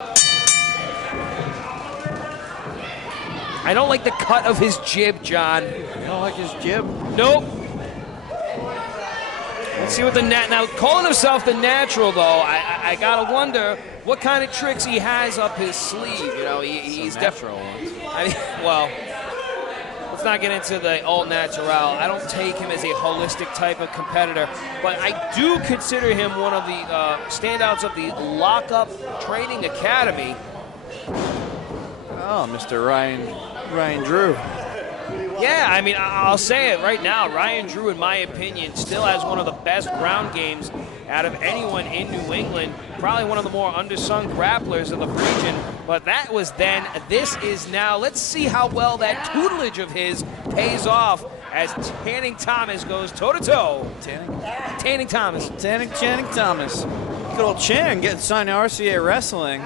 I don't like the cut of his jib, John. You don't like his jib? Nope. Let's see what the now calling himself the natural though. I gotta wonder what kind of tricks he has up his sleeve. You know, he's natural. I mean, well, let's not get into the all natural. I don't take him as a holistic type of competitor, but I do consider him one of the standouts of the Lockup Training Academy. Oh, Mr. Ryan Drew. Yeah, I mean, I'll say it right now. Ryan Drew, in my opinion, still has one of the best ground games out of anyone in New England. Probably one of the more undersung grapplers of the region. But that was then. This is now. Let's see how well that tutelage of his pays off as Channing Thomas goes toe-to-toe. Channing Thomas. Channing Thomas. Good old Chan getting signed to RCA Wrestling.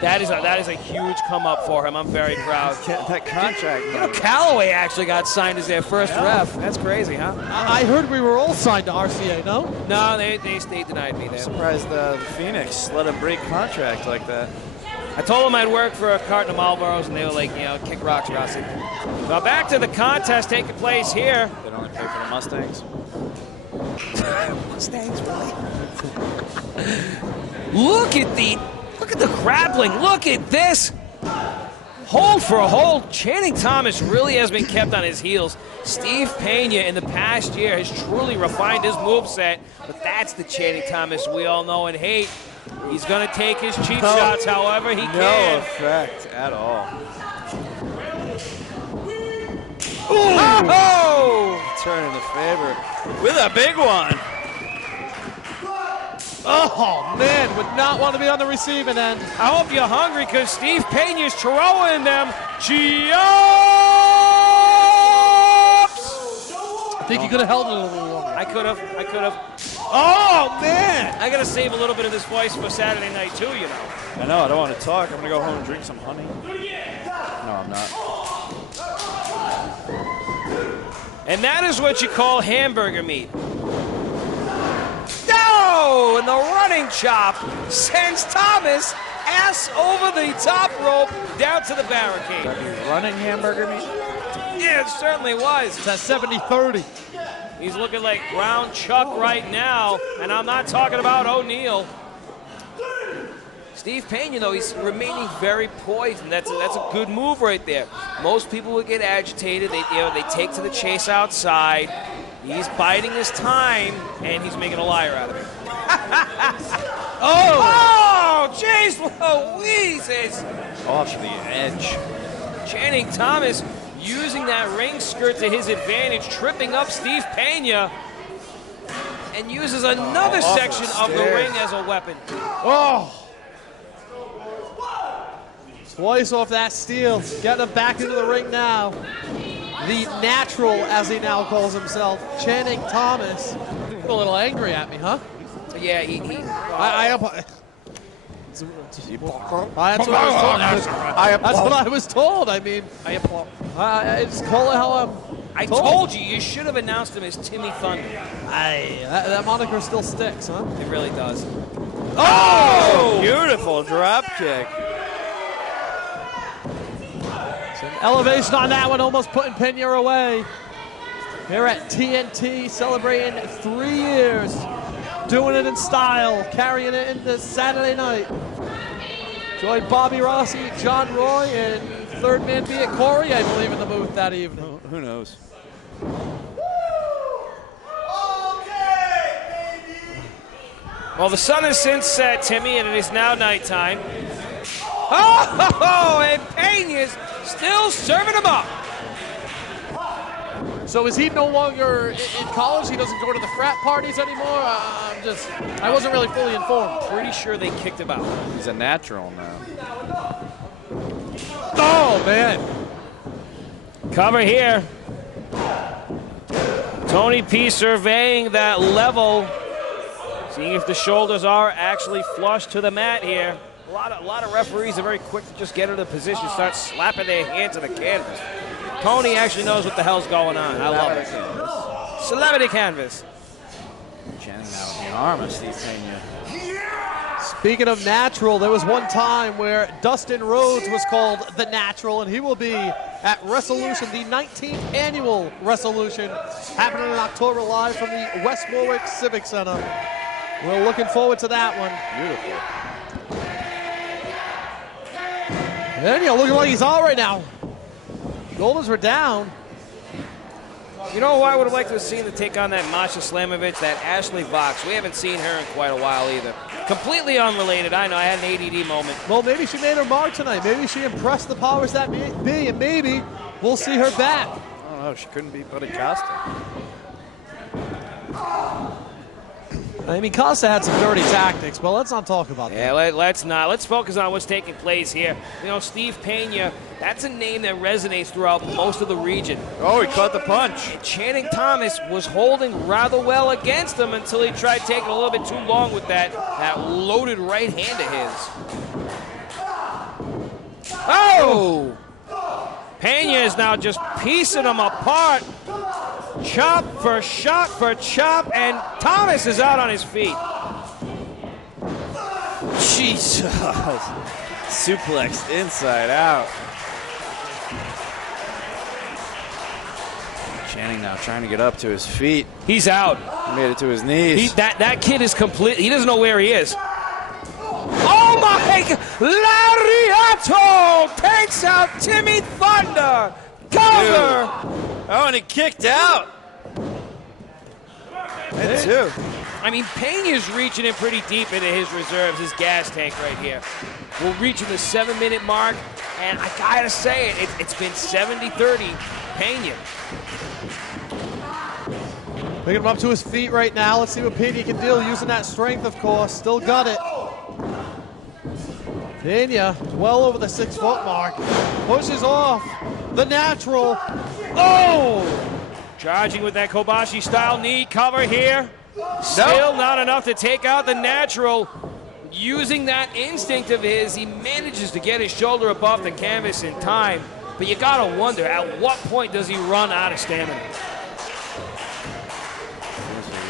That is a huge come up for him. I'm very proud. That contract. You know, Callaway actually got signed as their first ref. That's crazy, huh? I heard we were all signed to RCA, no? No, they denied me that. Surprised the Phoenix let him break contract like that. I told them I'd work for a carton of Marlboros, and they were like, you know, kick rocks, Rossi. Now back to the contest taking place here. They only pay for the Mustangs. Mustangs, really? Look at the grappling. Look at this. Hold for a hold. Channing Thomas really has been kept on his heels. Steve Pena in the past year has truly refined his moveset, but that's the Channing Thomas we all know and hate. He's going to take his cheap shots however he can. No effect at all. Ooh. Oh! Turning the favor with a big one. Oh, man, would not want to be on the receiving end. I hope you're hungry because Steve Pena's throwing them chops! I think you could have held it a little longer. I could have. Oh, man! I got to save a little bit of this voice for Saturday night, too, you know. I know, I don't want to talk. I'm going to go home and drink some honey. No, I'm not. And that is what you call hamburger meat. No! And the running chop sends Thomas ass over the top rope down to the barricade. Running hamburger meat? Yeah, it certainly was. It's at 70-30. He's looking like ground Chuck right now, and I'm not talking about O'Neal. Steve Pena, though, he's remaining very poised, and that's a good move right there. Most people would get agitated. They take to the chase outside. He's biding his time, and he's making a liar out of it. Oh, jeez Louise! Off the edge. Channing Thomas using that ring skirt to his advantage, tripping up Steve Pena, and uses another section of the ring as a weapon. Oh! Twice off that steel. Getting him back into the ring now. The natural, as he now calls himself, Channing Thomas. A little angry at me, huh? Yeah, that's what I was told. I mean, I just call it how I told you, you should have announced him as Timmy Thunder. that moniker still sticks, huh? It really does. Oh! Beautiful drop kick. Elevation on that one, almost putting Pena away. Here at TNT, celebrating 3 years, doing it in style, carrying it into Saturday night. Joined Bobby Rossi, John Roy, and third man be it Corey, I believe, in the booth that evening. Who knows? Well, the sun has since set, Timmy, and it is now nighttime. Oh, and Pena's still serving him up. So is he no longer in college? He doesn't go to the frat parties anymore? I wasn't really fully informed. Pretty sure they kicked him out. He's a natural now. Oh, man. Cover here. Tony P surveying that level, seeing if the shoulders are actually flush to the mat here. A lot of referees are very quick to just get into position, start slapping their hands on the canvas. Tony actually knows what the hell's going on. I love it. Celebrity canvas. Channing out in the arm of Steve Pena. Speaking of natural, there was one time where Dustin Rhodes was called the Natural, and he will be at Resolution, the 19th annual Resolution, happening in October live from the West Warwick Civic Center. We're looking forward to that one. Beautiful. Pena looking like he's all right now. Shoulders were down. You know who I would have liked to have seen to take on that Masha Slamovich, that Ashley Vox. We haven't seen her in quite a while either. Completely unrelated. I know, I had an ADD moment. Well, maybe she made her mark tonight. Maybe she impressed the powers that be, and maybe we'll see her back. I don't know. She couldn't beat Buddy Costa. I mean, Costa had some dirty tactics, but let's not talk about that. Yeah, let's not. Let's focus on what's taking place here. You know, Steve Pena, that's a name that resonates throughout most of the region. Oh, he caught the punch. And Channing Thomas was holding rather well against him until he tried taking a little bit too long with that loaded right hand of his. Oh! Pena is now just piecing him apart. Chop for shot for chop, and Thomas is out on his feet. Jesus. Suplexed inside out. Channing now trying to get up to his feet. He's out. He made it to his knees. That kid is complete. He doesn't know where he is. Oh my God! Lariato takes out Timmy Thunder. Cover. Oh, and he kicked out. And two. I mean, Pena's reaching in pretty deep into his reserves, his gas tank right here. We'll reach the 7-minute mark, and I gotta say it's been 70-30 Pena. Picking him up to his feet right now. Let's see what Pena can do using that strength, of course. Still got it. Pena, well over the 6-foot mark. Pushes off the natural. Oh! Charging with that Kobashi-style knee cover here. Still not enough to take out the natural. Using that instinct of his, he manages to get his shoulder above the canvas in time. But you gotta wonder, at what point does he run out of stamina?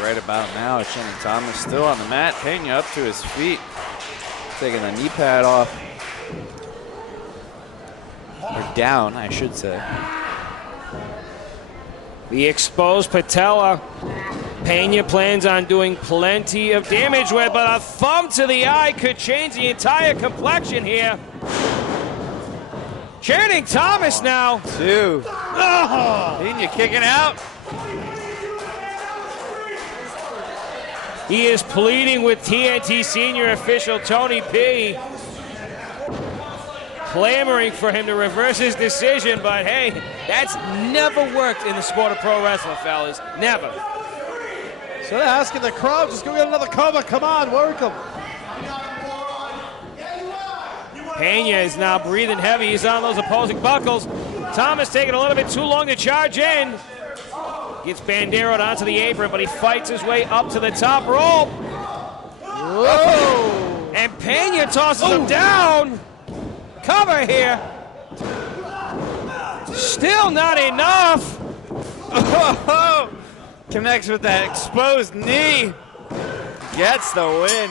Right about now, Channing Thomas still on the mat. Pena up to his feet. Taking the knee pad off. Or down, I should say. The exposed patella. Pena plans on doing plenty of damage with, but a thumb to the eye could change the entire complexion here. Channing Thomas now. Two. Oh. Pena kicking out. He is pleading with TNT senior official Tony P. Clamoring for him to reverse his decision, but hey, that's never worked in the sport of pro wrestling, fellas. Never. So they're asking the crowd, just go get another cover. Come on, work him. Pena is now breathing heavy. He's on those opposing buckles. Thomas taking a little bit too long to charge in. Gets banderoed onto the apron, but he fights his way up to the top rope. Whoa! And Pena tosses him down. Cover here. Still not enough. Oh, connects with that exposed knee. Gets the win.